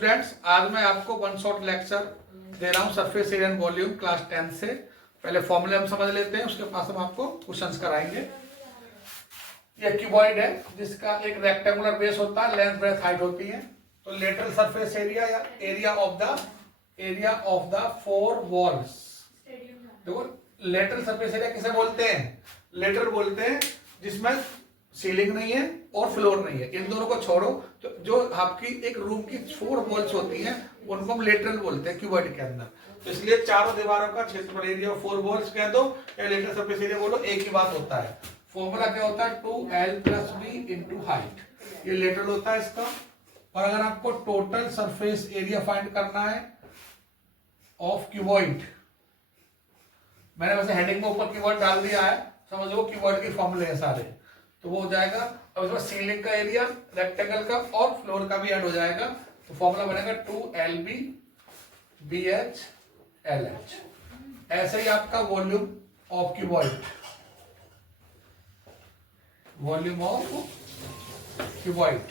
Students, आज मैं आपको वन शॉट लेक्चर दे रहा हूँ surface area and volume class 10 से। पहले फॉर्मूले हम समझ लेते हैं, उसके पास हम आपको क्वेश्चंस कराएंगे। ये क्यूबॉइड है जिसका एक रेक्टेंगुलर बेस होता है, लेंथ ब्रेथ हाइट होती है। तो लेटरल सरफेस एरिया या area of the four walls. देखो लेटरल सरफेस एरिया किसे बोलते हैं? लेटरल बोलते हैं जिसमें सीलिंग नहीं है और फ्लोर नहीं है। इन दोनों को छोड़ो तो जो आपकी एक रूम की फोर वॉल्स होती हैं उनको हम लेटरल बोलते हैं क्यूबॉइड के अंदर। तो इसलिए चारों दीवारों का क्षेत्रफल एरिया फोर वॉल्स कह दो या लेटरल सरफेस एरिया बोलो, एक ही बात होता है। फॉर्मूला क्या होता है? 2L + B × height. ये लेटरल होता है इसका। और अगर आपको टोटल सरफेस एरिया फाइंड करना है ऑफ क्यूबॉइड, मैंने वैसे हेडिंग में ऊपर कीवर्ड डाल दिया है, समझ लो कीवर्ड के फॉर्मूले हैं सारे, तो वो हो जाएगा। अब इसमें सीलिंग का एरिया, रेक्टेंगल का और फ्लोर का भी ऐड हो जाएगा। तो फॉर्मूला बनेगा 2LB BH LH। ऐसे ही आपका volume of cuboid, volume of cuboid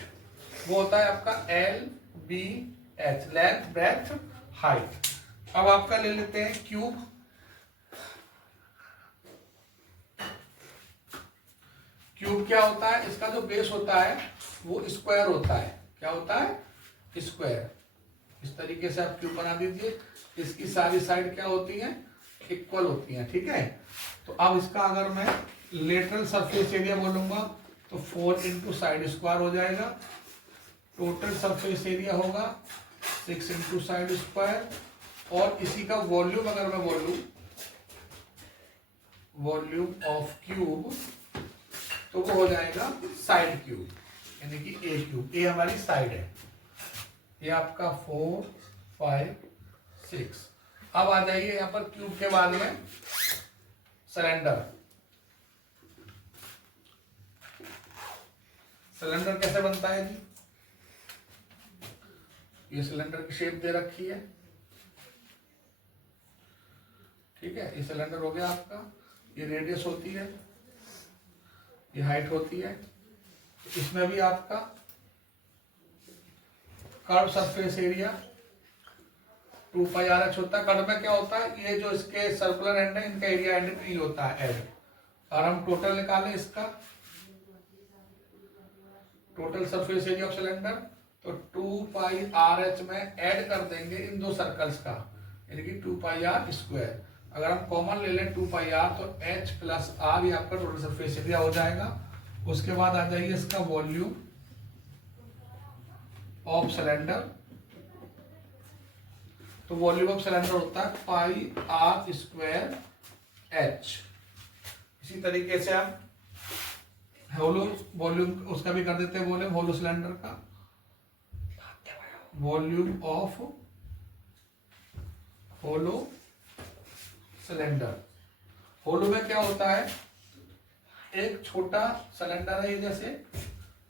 वो होता है आपका LBH, लेंथ ब्रेथ हाइट। अब आपका ले लेते हैं क्यूब। क्यूब क्या होता है? इसका जो बेस होता है वो स्क्वायर होता है। क्या होता है? स्क्वायर। इस तरीके से आप क्यूब बना दीजिए। इसकी सारी साइड क्या होती है? इक्वल होती है, ठीक है। तो अब इसका अगर मैं लेटरल सरफेस एरिया बोलूंगा तो 4 × साइड स्क्वायर हो जाएगा। टोटल सरफेस एरिया होगा 6 × साइड स्क्वायर। और इसी का वॉल्यूम अगर मैं बोलूं, वॉल्यूम ऑफ क्यूब, तो वो हो जाएगा साइड क्यूब, यानी कि ए क्यूब। ए हमारी साइड है। ये आपका 4, 5, 6। अब आ जाइए यहां पर क्यूब के बाद में सिलेंडर। सिलेंडर कैसे बनता है जी? ये सिलेंडर की शेप दे रखी है, ठीक है। ये सिलेंडर हो गया आपका। ये रेडियस होती है, ये हाइट होती है। इसमें भी आपका कर्व सरफेस एरिया 2πRH होता है। कर्व में क्या होता है? ये जो इसके सर्कुलर एंड है इनका एरिया एंड नहीं होता है, एड। और हम टोटल निकालें इसका, total surface area of cylinder, तो 2πRH में ऐड कर देंगे इन दो सर्कल्स का, यानी कि 2πr²। अगर हम कॉमन ले लें 2πr तो H + R ये आपका टोटल सरफेस एरिया हो जाएगा। उसके बाद आ जाइए इसका वॉल्यूम ऑफ सिलेंडर। तो वॉल्यूम ऑफ सिलेंडर होता है πr² H। इसी तरीके से हम होलो वॉल्यूम उसका भी कर देते हैं, वॉल्यूम होलो सिलेंडर का। Volume of hollow cylinder. Hollow में क्या होता है? एक छोटा सिलेंडर है ये, जैसे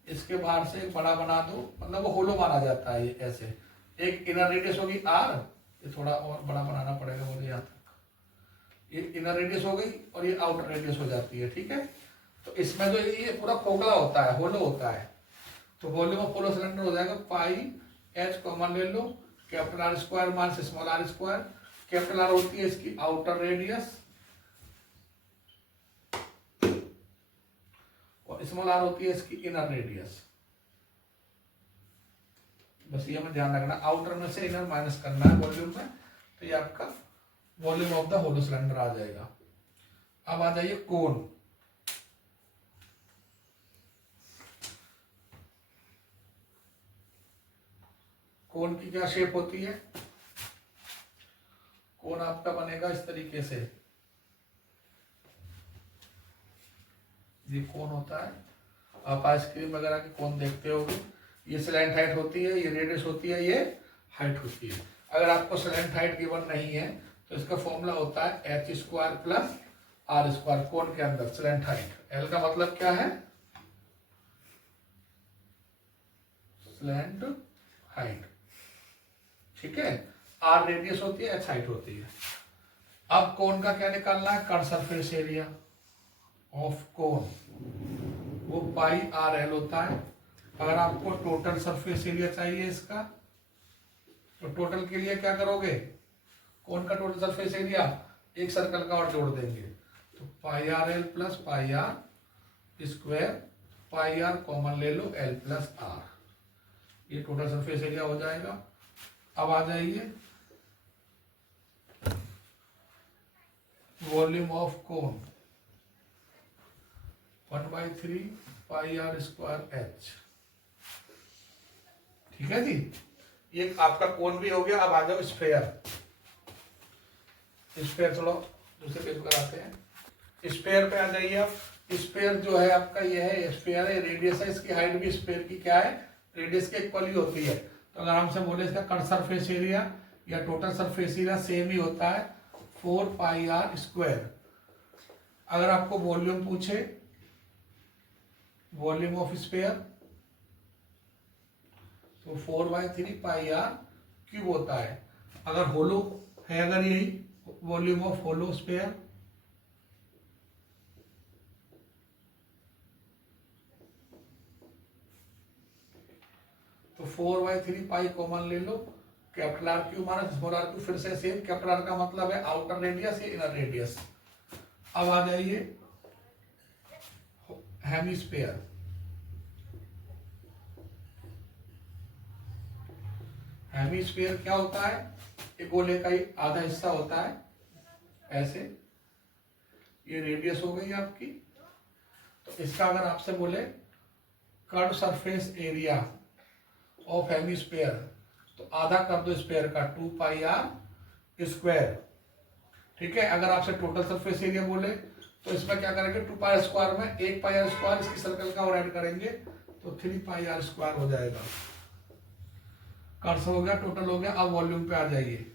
इसके बाहर से एक बड़ा बना दो, मतलब वो होलो माना जाता है। ये ऐसे एक इनर रेडियस होगी R, ये थोड़ा और बड़ा बनाना पड़ेगा मुझे यहाँ तक। ये इनर रेडियस हो गई और ये आउटर रेडियस हो जाती है, ठीक है। तो इसमें जो ये पूरा खोखला होता है, होलो होता है। तो वॉल्यूम ऑफ होलो सिलेंडर हो जाएगा πH, कॉमन ले लो, R² minus r²। Capital R होती है इसकी आउटर रेडियस और r होती है इसकी इनर रेडियस। बस ये हमें ध्यान रखना, आउटर में से इनर माइनस करना है वॉल्यूम में। तो ये आपका volume of the hollow cylinder आ जाएगा। अब आ जाइए कोन। कोन की क्या शेप होती है? कोन आपका बनेगा इस तरीके से। ये कोन होता है, आप आइसक्रीम वगैरह के कोन देखते होगे। ये स्लैंट हाइट होती है, ये रेडियस होती है, ये हाइट होती है। अगर आपको स्लैंट हाइट गिवन नहीं है तो इसका फॉर्मूला होता है H² + R²। कोन के अंदर स्लैंट हाइट, L का मतलब क्या है? स्लैंट हाइट, ठीक है। R रेडियस होती है, H हाइट होती है। अब कोन का क्या निकालना है? Curve surface area of cone, वो πRL होता है। अगर आपको टोटल सरफेस एरिया चाहिए इसका तो टोटल के लिए क्या करोगे, कोन का टोटल सरफेस एरिया एक सर्कल का और जोड़ देंगे, तो pi R L plus pi R square, pi R common ले लो, एल प्लस आर, ये टोटल सरफेस एरिया हो जाएगा। अब आ जाइए volume of cone 1/3 pi R square H. ठीक है जी, ये आपका कोन भी हो गया। अब आ जाओ स्फेयर। स्फेयर थोड़ा दूसरे पेज पर आते हैं। स्फेयर पे आ जाइए आप। स्फेयर जो है आपका ये है स्फेयर है, रेडियस है, इसकी हाइट भी स्फेयर की क्या है, रेडियस के इक्वल ही होती है। तो अगर हमसे बोले इसका कट सरफेस एरिया या टोटल सरफेस एरिया सेम ही होता है 4 पाई आर स्क्वायर। अगर आपको वॉल्यूम पूछे, वॉल्यूम ऑफ स्फेयर, तो 4/3 पाई आर क्यूब होता है। अगर होलो है, अगर यही वॉल्यूम ऑफ होलो स्फेयर, तो 4/3 पाई कॉमन ले लो, capital R cube minus small R cube, फिर से सेम, कैपिटल आर का मतलब है आउटर रेडियस या इनर रेडियस। अब आ जाइए हेमिस्फेयर। हेमिस्फेयर क्या होता है, एक गोले का ही आधा हिस्सा होता है ऐसे, ये रेडियस हो गई आपकी। तो इसका अगर आपसे बोले curve surface area of hemisphere, तो आधा कर दो स्फेयर का 2 पाई आर स्क्वायर। ठीक है, अगर आपसे टोटल सरफेस एरिया बोले तो इसमें क्या करेंगे, 2 पाई स्क्वायर में 1 पाई आर स्क्वायर इसकी सर्कल का और ऐड करेंगे तो 3 पाई आर स्क्वायर हो जाएगा। कर्व हो गया, टोटल हो गया। अब वॉल्यूम पे आ जाइए।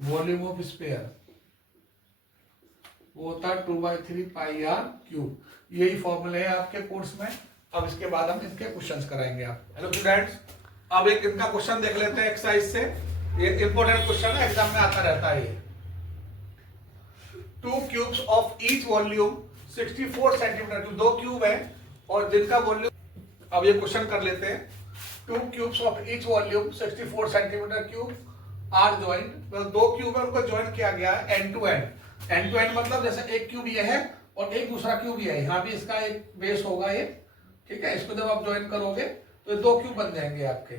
वॉल्यूम ऑफ स्फेयर वो होता है 2/3 पाई आर क्यूब। यही फॉर्मूले है आपके कोर्स में। अब इसके बाद हम इनके क्वेश्चंस कराएंगे आप। हेलो स्टूडेंट्स, अब एक इनका क्वेश्चन देख लेते हैं एक्सरसाइज से। ये इंपॉर्टेंट क्वेश्चन है, एग्जाम में आता रहता है ये। 2 cubes of each volume 64 centimetre, 2 cube है और जिनका वॉल्यूम, अब ये क्वेश्चन कर लेते हैं। 2 cubes of each volume 64 centimetre cube are joint, मतलब 2 क्यूब है उनको ज्वाइन किया गया है end to end. End to end मतलब जैसे एक क्यूब ये है और एक दूसरा क्यूब ये है, यहाँ भी इसका एक बेस होगा ये। ठीक है, इसको जब आप ज्वाइन करोगे तो 2 क्यूब बन जाएंगे आपके।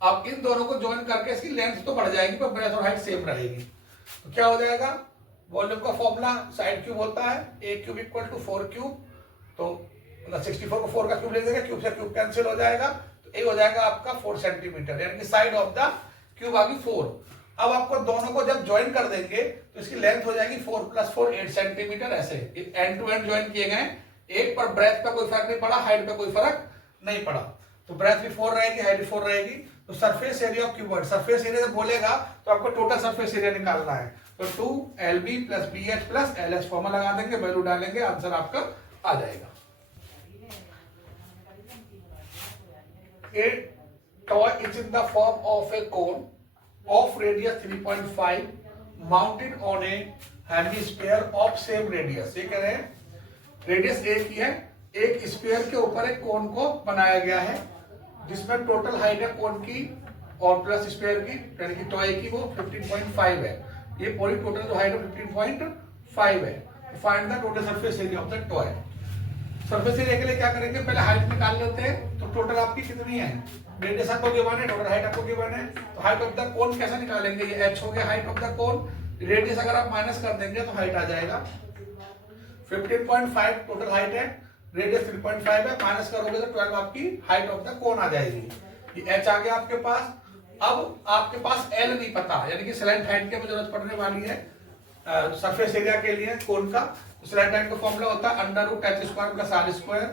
अब इन दोनों को ज्वाइन करके इसकी लेंथ तो बढ़ जाएगी पर ब्रेथ और हाइट सेम रहेगी। तो क्या हो जाएगा, वॉल्यूम का फॉर्मूला साइड क्यूब होता है a cube equal to 4 cube. तो 64 को 4 का क्यूब ले देंगे, क्यूब से क्यूब कैंसिल हो जाएगा, तो ये हो जाएगा आपका 4 सेंटीमीटर, यानी कि साइड ऑफ द क्यूब आ गई 4। अब आपको दोनों को जब ज्वाइन कर देंगे तो इसकी लेंथ हो जाएगी 4 + 4 8 सेंटीमीटर। ऐसे एंड टू एंड ज्वाइन किए गए, एक पर ब्रेथ पे कोई फर्क नहीं पड़ा, हाइट पे कोई फर्क नहीं पड़ा, तो ब्रेथ भी 4 रहेगी, हाइट भी 4 रहेगी। तो surface area of cuboid, surface area जब बोलेगा तो आपको टोटल सरफेस एरिया निकालना है। तो 2LB + BH + LH फॉर्मूला लगा देंगे, वैल्यू डालेंगे, आंसर आपका आ जाएगा। A toy is in the form of a cone of radius 3.5 mounted on a hemisphere of same radius। ये कह रहे हैं रेडियस एक ही है, एक स्फीयर के ऊपर एक कोन को बनाया गया है जिसमें टोटल हाइट है कोन की और प्लस स्फीयर की, यानी कि टॉय की, वो 15.5 है। ये पूरी टोटल जो हाइट है 15.5 है। Find the total surface area of the toy. Surface area के लिए क्या करेंगे, पहले हाइट निकाल लेते हैं। तो टोटल आपकी कितनी है, रेडियस आपको गिवन है, टोटल हाइट आपको गिवन है। तो हाइट ऑफ द कोन कैसे निकालेंगे, ये h हो गया height of the cone, radius अगर आप माइनस कर देंगे तो हाइट आ जाएगा 15.5 टोटल हाइट है, रेडियस 3.5 है, माइनस करोगे तो 12 आपकी हाइट ऑफ द कोन आ जाएगी। ये h आ गया आपके पास। अब आपके पास L नहीं पता, यानी कि स्लैंट हाइट की जरूरत पड़ने वाली है सरफेस एरिया के लिए कोन का। स्लैंट हाइट का फॉर्मूला होता है √h² + r²।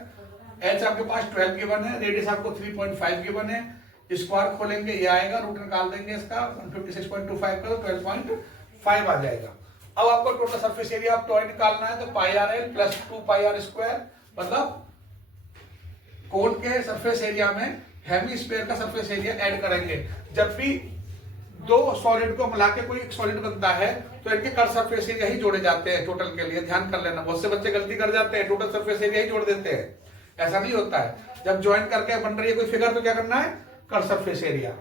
h आपके पास 12 गिवन है, रेडियस आपको 3.5 गिवन है, स्क्वायर खोलेंगे ये आएगा, रूट निकाल देंगे इसका 156.25 का, 12.5 आ जाएगा। अब आपको total surface area of toy निकालना है, तो πRL + 2 पाई आर स्क्वायर, मतलब कोन के सरफेस एरिया में हेमिस्फीयर का सरफेस एरिया ऐड करेंगे। जब भी दो सॉलिड को मिला के कोई एक सॉलिड बनता है तो इनके कर्व सरफेस एरिया ही जोड़े जाते हैं टोटल के लिए, ध्यान कर लेना। बहुत से बच्चे गलती कर जाते हैं, टोटल सरफेस एरिया ही जोड़ देते हैं, ऐसा नहीं होता है। जब ज्वाइन करके बन रही है कोई फिगर तो क्या करना है, कर्व सरफेस एरिया।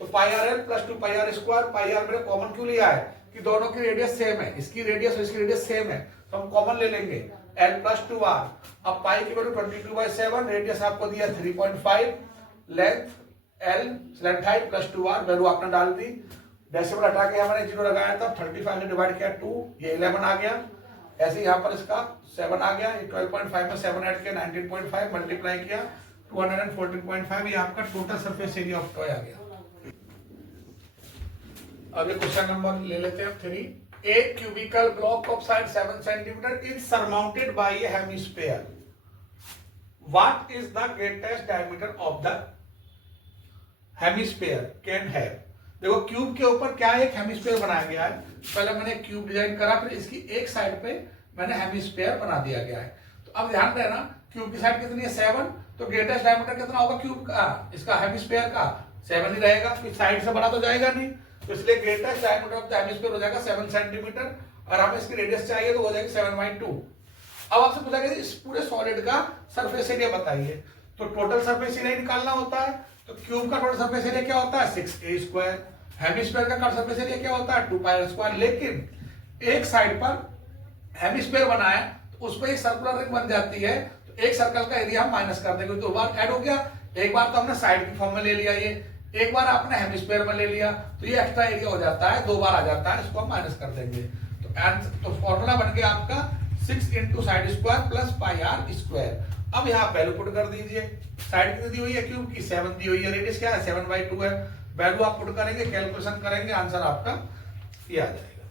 तो pi R L plus 2 pi R square, pi R मैंने कॉमन क्यों लिया है कि दोनों की रेडियस सेम है, इसकी रेडियस और इसकी रेडियस सेम है, तो हम कॉमन ले लेंगे एल प्लस 2 आर। अब पाई की वैल्यू 22/7, रेडियस आपको दिया 3.5, length l, length height plus 2 r, value आपने डाल दी। डेसिमल हटा के हमने 0 लगाया था, 35 ने डिवाइड किया 2, ये 11 आ गया। ऐसे यहाँ पर इसका 7 आ गया, 12.5 में 7 ऐड किया 19.5, मल्टीप्लाई किया 214.5, ये आपका total surface area of toy आ गया। अब ये क्वेश्चन नंबर ले लेते हैं 3। A cubical block of side 7 centimeter is surmounted by a hemisphere. What is the greatest diameter of the hemisphere can have? देखो क्यूब के ऊपर क्या है, एक हेमिस्फीयर बनाया गया है। पहले मैंने क्यूब डिजाइन करा, फिर इसकी एक साइड पे मैंने हेमिस्फीयर बना दिया गया है। तो अब ध्यान देना, क्यूब की साइड कितनी है 7, तो ग्रेटेस्ट डायमीटर कितना होगा क्यूब का, इसका हेमिस्फीयर का 7 ही रहेगा, फिर साइड से बड़ा तो जाएगा नहीं, तो इसलिए greatest diameter of the hemisphere हो जाएगा 7 सेंटीमीटर, और हमें इसकी रेडियस चाहिए तो हो जाएगी 7/2। अब आपसे पूछा गया इस पूरे सॉलिड का सरफेस एरिया बताइए, तो टोटल सरफेस एरिया निकालना होता है। तो क्यूब का टोटल सरफेस एरिया क्या होता है 6a², हेमिस्फीयर का सरफेस एरिया क्या होता है 2πr²। लेकिन एक साइड पर हेमिस्फीयर बनाया तो उस पर एक सर्कुलर रिंग बन जाती है, तो एक सर्कल का एरिया हम माइनस कर देंगे, 2 बार ऐड हो गया। एक बार तो हमने साइड की फॉर्म में ले लिया, ये एक बार आपने हेमिस्फीयर में ले लिया, तो ये एक्स्ट्रा एरिया हो जाता है, 2 बार आ जाता है, इसको हम माइनस कर देंगे। तो फॉर्मूला बन गया आपका 6 × साइड स्क्वायर प्लस πr²। अब यहाँ वैल्यू पुट कर दीजिए, साइड कितनी दी हुई है क्यूब की 7 दी हुई है, रेडियस क्या है 7/2 है, वैल्यू आप पुट करेंगे, कैलकुलेशन करेंगे, आंसर आपका ये आ जाएगा।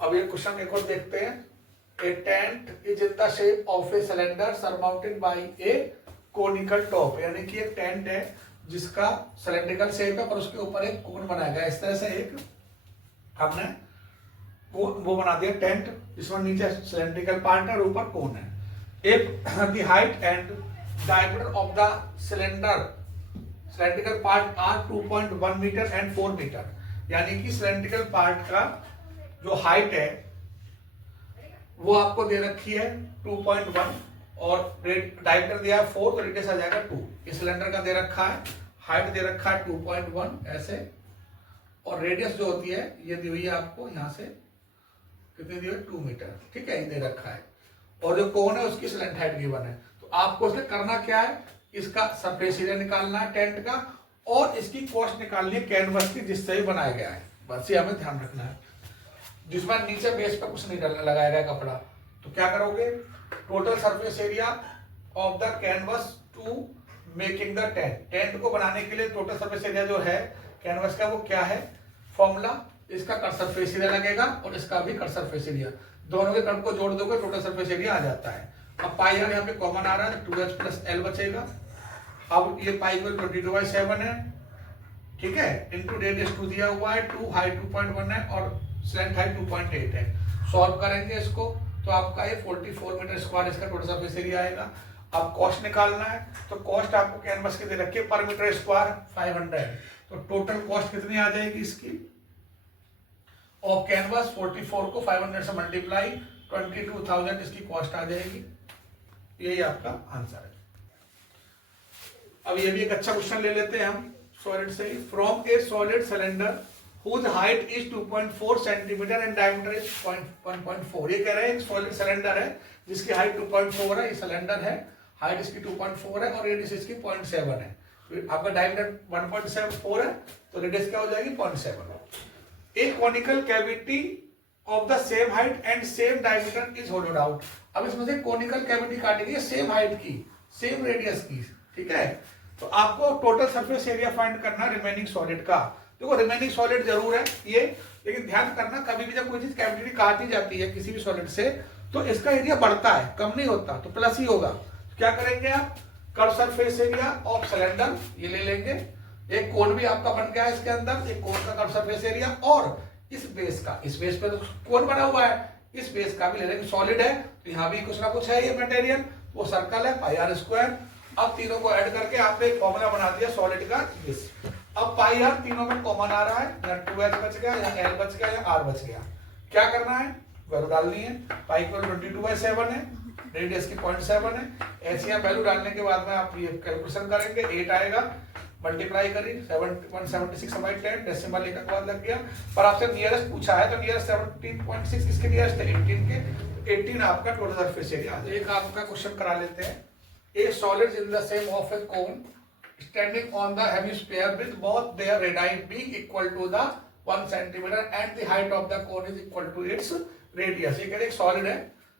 अब ये क्वेश्चन एक और देखते हैं। A tent is in the shape of a cylinder surmounted by a conical top, यानी कि एक टेंट है जिसका सिलेंड्रिकल शेप है पर उसके ऊपर एक कोन बनाया गया। इस तरह से एक हमने वो बना दिया टेंट, जिसमें नीचे सिलेंड्रिकल पार्ट है और ऊपर कोन है। एक the height and diameter of the cylindrical part are 2.1 metre and 4 metre, यानी कि सिलेंड्रिकल पार्ट का जो हाइट है वो आपको दे रखी है 2.1 और डायमीटर दिया है 4, तो रेडियस आ जाएगा 2। इस सिलेंडर का दे रखा है, हाइट दे रखा है 2.1 ऐसे, और रेडियस जो होती है ये दी हुई है आपको यहाँ से कितनी दी हुई 2 मीटर, ठीक है, ये दे रखा है। और जो कोन है उसकी स्लेंट हाइट गिवन है। तो आपको इसमें करना क्या है, इसका सरफेस एरिया निकालना है टेंट का, और इसकी कॉस्ट निकालनी है कैनवस की जिससे ही बनाया गया है, बस ये हमें ध्यान रखना है। जिसमें नीचे बेस पर कुछ नहीं लगाया गया कपड़ा, तो क्या करोगे, total surface area of the canvas to making the tent, tent को बनाने के लिए टोटल सरफेस एरिया जो है कैनवस का वो क्या है, फॉर्मूला, इसका कट सरफेस एरिया लगेगा और इसका भी कट सरफेस एरिया, दोनों के कट को जोड़ दोगे टोटल सरफेस एरिया आ जाता है। अब पाई आर यहाँ पे कॉमन आ रहा है, 2h + l बचेगा। अब ये पाई को 22/7 है, ठीक है, इंटू रेडियस 2 दिया हुआ है, 2 हाइट 2.1 है और स्लेंथ हाइट 2.8 है। सॉल्व करेंगे इसको तो आपका ये 44 मीटर स्क्वायर इसका टोटल सरफेस एरिया आएगा। अब कॉस्ट निकालना है, तो कॉस्ट आपको कैनवस के दे रखी है पर मीटर स्क्वायर 500, तो टोटल कॉस्ट कितनी आ जाएगी इसकी ऑफ कैनवस, 44 को 500 से मल्टीप्लाई 22,000 इसकी कॉस्ट आ जाएगी। यही आपका आंसर है। अब ये भी एक अच्छा क्वेश्चन ले लेते हैं हम सॉलिड से ही। From a solid cylinder whose height is 2.4 centimetre and diameter is 1.4। ये कह रहे हैं एक सॉलिड सिलेंडर है जिसकी हाइट 2.4 है, ये सिलेंडर है, हाइट इसकी 2.4 है और रेडियस इसकी 0.7 है। तो आपका डायमीटर 1.74 है, तो रेडियस क्या हो जाएगी 0.7। A conical cavity of the same height and same diameter is hollowed out. अब इसमें से कॉनिकल कैविटी काटेंगे सेम हाइट की, सेम रेडियस की, ठीक है। तो आपको टोटल सरफेस एरिया फाइंड करना रिमेनिंग सॉलिड का। देखो रिमेनिंग सॉलिड जरूर है ये, लेकिन ध्यान करना कभी भी जब कोई चीज कैविटी काटी जाती है किसी भी सॉलिड से तो इसका एरिया बढ़ता है, कम नहीं होता, तो प्लस ही होगा। तो क्या करेंगे आप, curve surface area of cylinder ये ले लेंगे, एक कोन भी आपका बन गया है इसके अंदर, एक कोन का कर्व सरफेस एरिया, और इस बेस का, इस बेस पे तो कोन बना हुआ है, इस बेस का भी ले लेंगे, सॉलिड है तो यहाँ भी कुछ ना कुछ है ये मटेरियल, वो सर्कल है πr²। अब तीनों को ऐड करके आपने एक फॉर्मूला बना दिया सॉलिड का दिस। अब पाई आर तीनों में कॉमन आ रहा है, यहाँ 2h बच गया, यहाँ l बच गया, यहाँ r बच गया। क्या करना है, वैल्यू डालनी है, पाई को 22/7 है, रेडियस की 0.7 है। ऐसी यहाँ वैल्यू डालने के बाद में आप ये कैलकुलेशन करेंगे, 8 आएगा, मल्टीप्लाई करिए 7.76/10, डेसिमल एक के बाद लग गया। पर आपसे नियरेस्ट पूछा है तो नियरेस्ट 17.6 इसके नियरेस्ट है 18 के, 18 आपका टोटल सरफेस एरिया। एक आपका क्वेश्चन करा लेते हैं। ए solid in the shape of A cone standing on the hemisphere with both their radii being equal to the 1 centimeter and the height of the cone is equal to its radius। ये एक solid है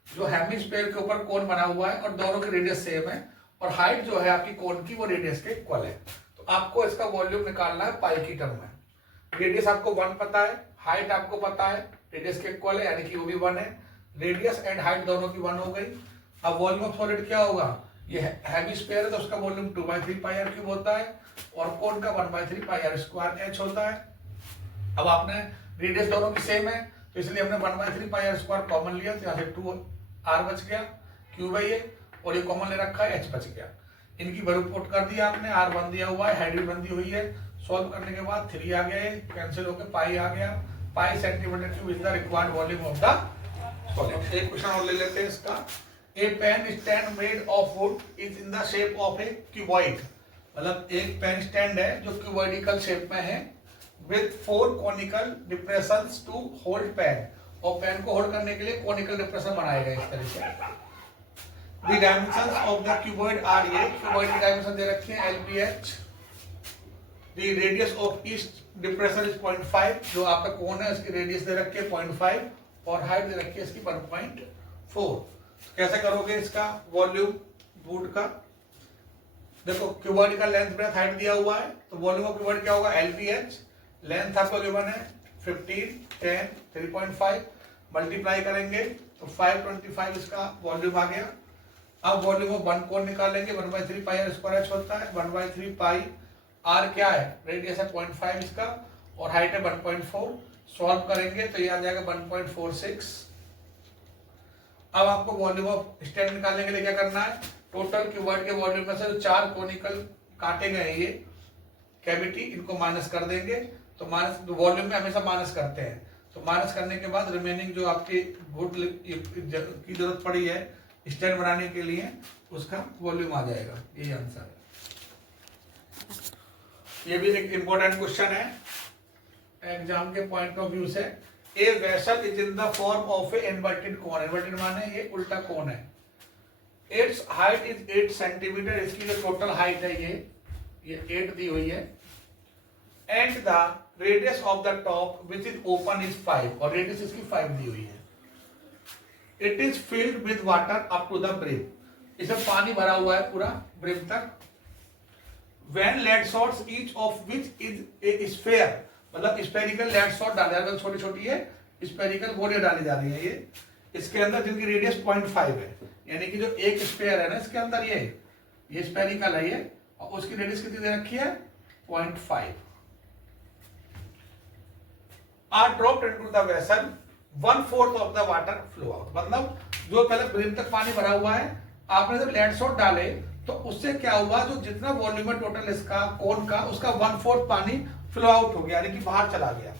जो hemisphere के ऊपर कोन बना हुआ है और दोनों की रेडियस सेम है और हाइट जो है आपकी कोन की वो रेडियस के इक्वल है। तो आपको इसका वॉल्यूम निकालना है पाई की टर्म में। रेडियस आपको 1 पता है, हाइट आपको पता है, रेडियस के इक्वल है यानी कि वो भी 1 है। रेडियस एंड हाइट दोनों की 1 हो गई। अब वॉल्यूम ऑफ सॉलिड क्या होगा, ये हेमिस्फीयर है तो उसका वॉल्यूम 2/3 पाई आर क्यूब होता है और कोन का 1/3 पाई आर स्क्वायर एच होता है। अब आपने रेडियस दोनों की सेम है तो इसलिए हमने 1/3 पाई आर स्क्वायर कॉमन लिया, तो यहाँ से 2 आर बच गया, क्यूब है ये, और ये कॉमन ले रखा है, एच बच गया। इनकी वैल्यू पुट कर दी आपने, आर 1 दिया हुआ है, हाइट भी 1 दी हुई है। सॉल्व करने के बाद 3 आ गया, ये कैंसिल होकर पाई आ गया। पाई centimetre cube is the required volume of the solid. एक क्वेश्चन और ले लेते हैं इसका। A pen stand made of wood is in the shape of a cuboid। मतलब एक पेन स्टैंड है जो क्यूबॉइडिकल शेप में है with 4 conical depressions to hold pen, और पेन को होल्ड करने के लिए कॉनिकल डिप्रेशन बनाए गए इस तरह से। The dimensions of the cuboid are ये क्यूबॉइड की डायमेंशन दे रखी है LBH। The radius of each depression is 0.5, जो आपका कोन है उसकी रेडियस दे रखी है 0.5 और हाइट दे रखी है इसकी 1.4। कैसे करोगे इसका वॉल्यूम वुड का, देखो क्यूबॉइड का लेंथ ब्रेथ हाइट दिया हुआ है तो वॉल्यूम ऑफ क्यूबॉइड क्या होगा LBH। लेंथ आपको गिवन है 15, 10, 3.5, मल्टीप्लाई करेंगे तो 525 इसका वॉल्यूम आ गया। अब वॉल्यूम ऑफ 1 कोन निकालेंगे, 1/3 पाई आर स्क्वायर एच होता है, 1/3 पाई आर क्या है, रेडियस है 0.5 इसका और हाइट है 1.4। सॉल्व करेंगे तो ये आ जाएगा 1.46। अब आपको वॉल्यूम ऑफ स्टैंड निकालने के लिए क्या करना है, टोटल क्यूबॉइड के वॉल्यूम में से जो 4 कोनिकल काटे गए ये कैविटी, इनको माइनस कर देंगे। तो माइनस वॉल्यूम में हमेशा माइनस करते हैं, तो माइनस करने के बाद रिमेनिंग जो आपकी वुड की जरूरत पड़ी है स्टैंड बनाने के लिए उसका वॉल्यूम आ जाएगा। यही आंसर है। ये भी एक इंपॉर्टेंट क्वेश्चन है एग्जाम के पॉइंट ऑफ व्यू से। A vessel is in the form of a inverted cone। inverted माने ये उल्टा कोन है। Its height is 8 सेंटीमीटर, इसकी जो टोटल हाइट है ये 8 दी हुई है। And the radius of the top which is open is 5 और रेडियस इसकी 5 दी हुई है। It is filled with water up to the brim। इसमें पानी भरा हुआ है पूरा ब्रिम तक। When lead shots each of which is a sphere, मतलब स्पेरिकल लेड शॉट डाले जा रहे हैं, छोटी छोटी है स्पेरिकल गोलियां डाली जा रही है ये इसके अंदर, जिनकी रेडियस 0.5 है, यानी कि जो एक स्पेयर है ना इसके अंदर ये स्पेरिकल है ये, और उसकी रेडियस कितनी दे रखी है 0.5। Are dropped into the vessel 1/4 of the water flow out. मतलब जो पहले ब्रिम तक पानी भरा हुआ है, आपने जब लेड शॉट डाले तो उससे क्या हुआ, जो जितना वॉल्यूम है टोटल इसका कोन का, उसका 1/4 पानी फ्लो आउट हो गया, यानी कि बाहर चला गया।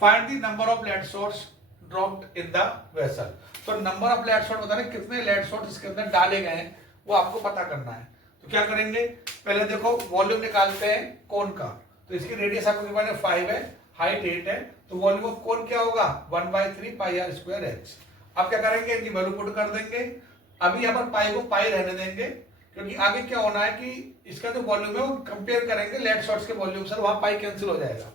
Find the number of lead shots dropped in the vessel. तो नंबर ऑफ लेड शॉट बता रहे कितने लेड शॉट इसके अंदर डाले गए हैं वो आपको पता करना है। तो क्या करेंगे, पहले देखो वॉल्यूम निकालते हैं कोन का। तो इसकी रेडियस आपको गिवन है 5 है, हाइट 8 है, तो वॉल्यूम ऑफ कोन क्या होगा 1/3 पाई आर स्क्वायर एच। अब क्या करेंगे, इनकी वैल्यू पुट कर देंगे। अभी यहाँ पर पाई को पाई रहने देंगे, क्योंकि आगे क्या होना है कि इसका जो वॉल्यूम है वो कंपेयर करेंगे लेड शॉट्स के वॉल्यूम से, वहां पाई कैंसिल हो जाएगा।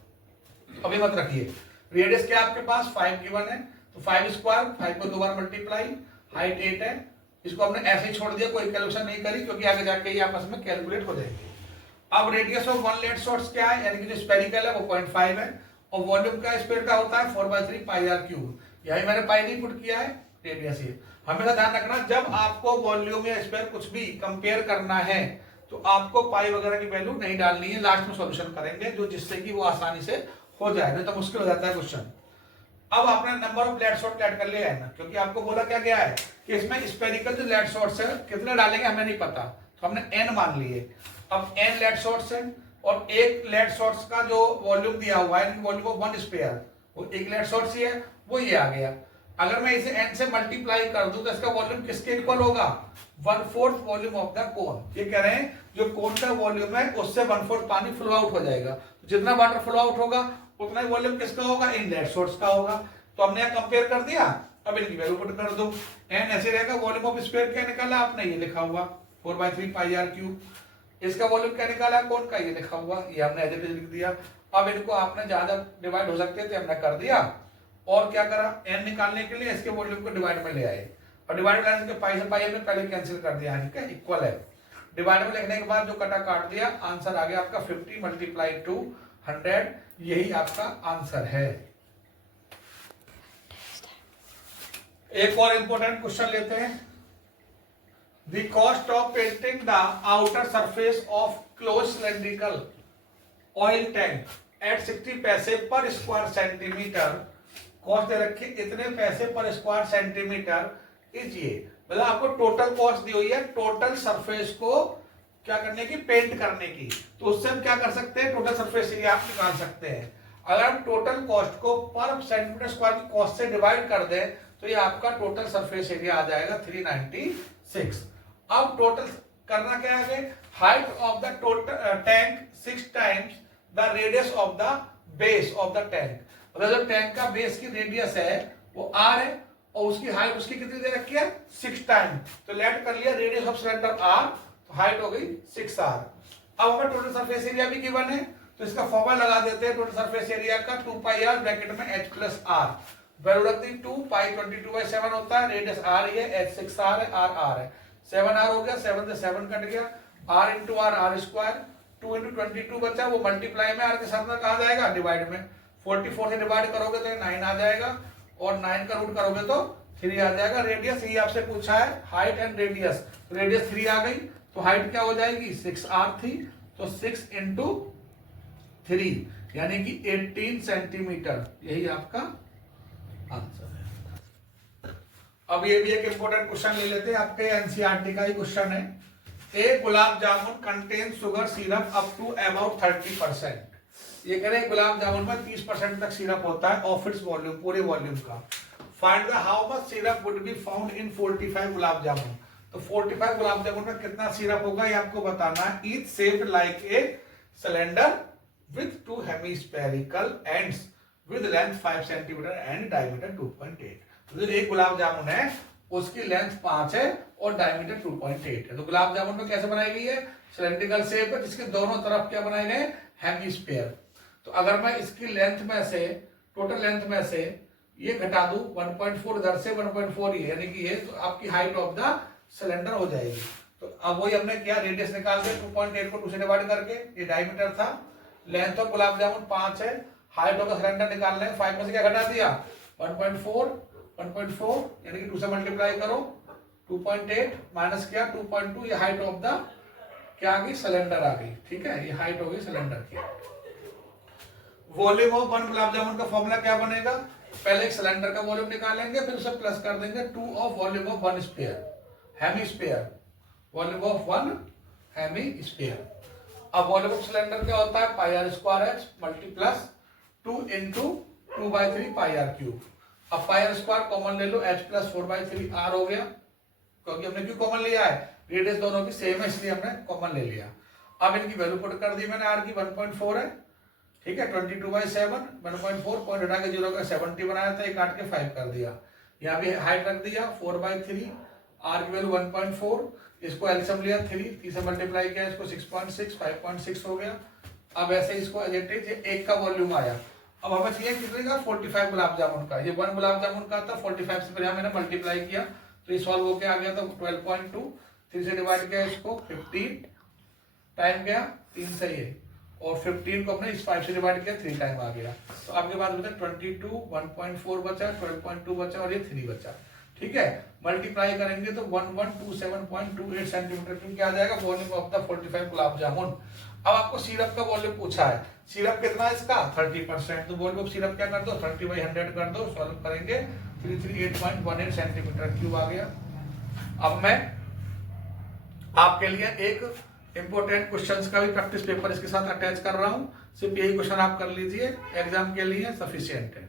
अभी मत रखिए। रेडियस क्या आपके पास 5 गिवन है, तो 5 स्क्वायर, 5 को 2 बार मल्टीप्लाई, हाइट 8 है, इसको हमने ऐसे ही छोड़ दिया, कोई कैलकुलेशन नहीं करी, क्योंकि आगे जाके ये आपस में कैलकुलेट हो जाएंगे। अब रेडियस ऑफ 1 लेड शॉट्स क्या है, यानी कि जो स्पेरिकल है वो 0.5 है, और वॉल्यूम का स्पेयर का होता है 4/3 पाई आर क्यूब। यही मैंने पाई नहीं पुट किया है, रेडियस ये। हमेशा ध्यान रखना, जब आपको वॉल्यूम या स्पेयर कुछ भी कंपेयर करना है तो आपको पाई वगैरह की वैल्यू नहीं डालनी है, लास्ट में सॉल्यूशन करेंगे जो जिससे कि वो आसानी से हो जाए, नहीं तो मुश्किल हो जाता है क्वेश्चन। अब आपने number of lead shot add कर लिया है ना, क्योंकि आपको बोला क्या गया है कि इसमें स्पेरिकल जो लेड शॉट्स है कितने डालेंगे हमें नहीं पता, तो हमने n मान लिए। अब n लेड शॉट्स है और एक लेड शॉट्स का जो वॉल्यूम दिया हुआ है, वॉल्यूम ऑफ 1 स्पेयर, वो एक लेड शॉट्स ही है, वो ये आ गया। अगर मैं इसे n से मल्टीप्लाई कर दूं तो इसका वॉल्यूम किसके इक्वल होगा? 1/4 वॉल्यूम ऑफ द कोन। ये कह रहे हैं जो कोन का वॉल्यूम है उससे 1/4 पानी फ्लो आउट हो जाएगा। जितना वाटर फ्लो आउट होगा उतना ही वॉल्यूम किसका होगा? इनलेट सोर्स का होगा। तो हमने यहाँ कंपेयर कर दिया। अब इनकी वैल्यू पुट कर दो। n ऐसे रहेगा, वॉल्यूम ऑफ स्फीयर क्या निकाला आपने? ये लिखा हुआ 4/3 पाई आर क्यूब। इसका वॉल्यूम क्या निकाला कोन का? ये लिखा हुआ, ये हमने एज इट इज लिख दिया। अब इनको आपने ज्यादा डिवाइड हो सकते थे, हमने कर दिया। और क्या करा? n निकालने के लिए इसके वॉल्यूम को डिवाइड में ले आए, और डिवाइड में लाने के पाई से पाई हमने पहले कैंसिल कर दिया, ठीक है, इक्वल है। डिवाइड में लिखने के बाद जो कटा काट दिया, आंसर आ गया आपका 50 मल्टीप्लाई टू 100। यही आपका आंसर है। एक और इंपॉर्टेंट क्वेश्चन लेते हैं। The cost of painting the outer surface of closed cylindrical oil tank at 60 पैसे पर स्क्वायर सेंटीमीटर। कॉस्ट दे रखी इतने पैसे पर स्क्वायर सेंटीमीटर इज ये, मतलब आपको टोटल कॉस्ट दी हुई है टोटल सरफेस को क्या करने की? पेंट करने की। तो उससे हम क्या कर सकते हैं? टोटल सरफेस एरिया आप निकाल सकते हैं। अगर हम टोटल कॉस्ट को पर सेंटीमीटर स्क्वायर की कॉस्ट से डिवाइड कर दें तो ये आपका टोटल सरफेस एरिया आ जाएगा 396। अब टोटल करना क्या है? Height of the total tank 6 times the radius of the base of the tank. मतलब जो टैंक का बेस की रेडियस है वो r है, और उसकी हाइट उसकी कितनी दे रखी है? 6 टाइम। तो लेट कर लिया रेडियस ऑफ सिलेंडर r, तो हाइट हो गई 6r। अब हमें टोटल सरफेस एरिया भी गिवन है, तो इसका फॉर्मूला लगा देते हैं टोटल सरफेस एरिया का, 2 पाई r ब्रैकेट में h प्लस r। वैल्यू रख दी 2 पाई 22/7 होता है, रेडियस r ही है, h 6r है, r r है, 7r हो गया, 7 से 7 कट गया, r into r r square, 2 into 22 बचा, वो मल्टीप्लाई में r के साथ में कहा जाएगा? डिवाइड में। 44 से डिवाइड करोगे तो 9 आ जाएगा, और 9 का रूट करोगे तो 3 आ जाएगा। रेडियस ही आपसे पूछा है, हाइट एंड रेडियस। रेडियस 3 आ गई तो हाइट क्या हो जाएगी? 6r थी, तो 6 इंटू 3 यानी कि 18 सेंटीमीटर। यही आपका आंसर है। अब ये भी एक इंपॉर्टेंट क्वेश्चन ले लेते हैं, आपके एनसीईआरटी का ही क्वेश्चन है। एक gulab jamun contain sugar syrup up to about 30%। ये कह रहे हैं गुलाब जामुन में 30% तक सिरप होता है ऑफ इट्स वॉल्यूम, पूरे वॉल्यूम का। Find the how much syrup would be found in 45 gulab jamun. तो 45 गुलाब जामुन में कितना सिरप होगा ये आपको बताना है। Each shaped like a cylinder with 2 hemispherical ends with length 5 centimetre and diameter 2.8। तो एक गुलाब जामुन है, उसकी लेंथ 5 है और डायमीटर 2.8 है। तो गुलाब जामुन में कैसे बनाई गई है? सिलेंड्रिकल शेप है, जिसके दोनों तरफ क्या बनाए गए? हेमिस्फीयर। तो अगर मैं इसकी लेंथ में से, टोटल लेंथ में से ये घटा दूं 1.4 इधर से 1.4 ये, यानी कि ये तो आपकी हाइट ऑफ द सिलेंडर हो जाएगी। तो अब वही हमने किया, रेडियस निकाल के 2.8 को 2 से डिवाइड करके, ये डायमीटर था, लेंथ ऑफ गुलाब जामुन 5 है, हाइट ऑफ द सिलेंडर निकालना है, 5 में से क्या घटा दिया? 1.4 यानी कि 2 से मल्टीप्लाई करो, 2.8 माइनस किया 2.2, ये हाइट ऑफ द क्या आ गई? सिलेंडर आ गई, ठीक है, ये हाइट हो गई सिलेंडर की। वॉल्यूम ऑफ 1 गुलाब जामुन का फॉर्मूला क्या बनेगा? पहले एक सिलेंडर का वॉल्यूम निकालेंगे, फिर उसे प्लस कर देंगे 2 of volume of 1 sphere, hemisphere, volume of 1 hemisphere. अब वॉल्यूम ऑफ सिलेंडर क्या होता है? Pi R square H multiply 2 into 2/3 pi R cube. अब पाई आर स्क्वायर कॉमन ले लो, एच प्लस 4/3 आर हो गया, क्योंकि हमने क्यों कॉमन लिया है? रेडियस दोनों की सेम है, इसलिए हमने कॉमन ले लिया। अब इनकी वैल्यू पुट कर दी मैंने, आर की 1.4 है, ठीक है, 22/7, 1.4 पॉइंट हटा के 0 का 70 बनाया था, ये काट के 5 कर दिया। यहाँ भी हाइट रख दिया 4/3, आर की वैल्यू 1.4, इसको एलसीएम लिया 3 से मल्टीप्लाई किया, इसको 6.6, 5.6 हो गया। अब ऐसे इसको एक का वॉल्यूम आया। अब हमें चाहिए कितने का? 45 गुलाब जामुन का। ये 1 गुलाब जामुन का था, 45 से फिर मैंने मल्टीप्लाई किया, तो ये सॉल्व होके आ गया था 12.2, 3 से डिवाइड किया इसको 15 टाइम गया, 3 से ये, और 15 को अपने इस 5 से डिवाइड किया 3 टाइम आ गया। तो आपके पास बचा 22, 1.4 बचा, 12.2 बचा और ये 3 बचा, ठीक है। मल्टीप्लाई करेंगे तो 1127.28 सेंटीमीटर क्यूब आ जाएगा volume of the 45 gulab jamun. अब आपको सिरप का वॉल्यूम पूछा है, सिरप कितना है इसका? 30%। तो वॉल्यूम ऑफ सिरप क्या कर दो? 30/100 कर दो, सॉल्व करेंगे 338.18 सेंटीमीटर क्यूब आ गया। अब मैं आपके लिए एक इंपॉर्टेंट क्वेश्चंस का भी प्रैक्टिस पेपर इसके साथ अटैच कर रहा हूं, सिर्फ यही क्वेश्चन आप कर लीजिए, एग्जाम के लिए सफिशिएंट है।